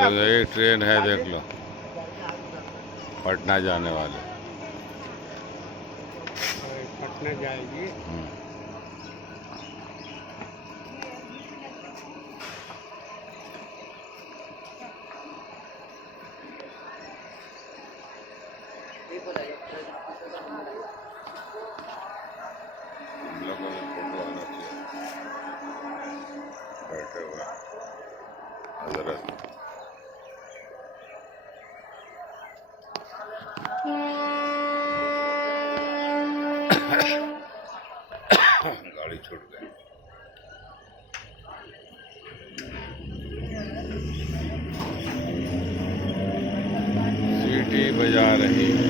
लो, एक ट्रेन है देख लो, पटना जाने वाले। पटना जाएगी। बैठे हुए हजरत। गाड़ी छूट गई। सीटी बजा रही।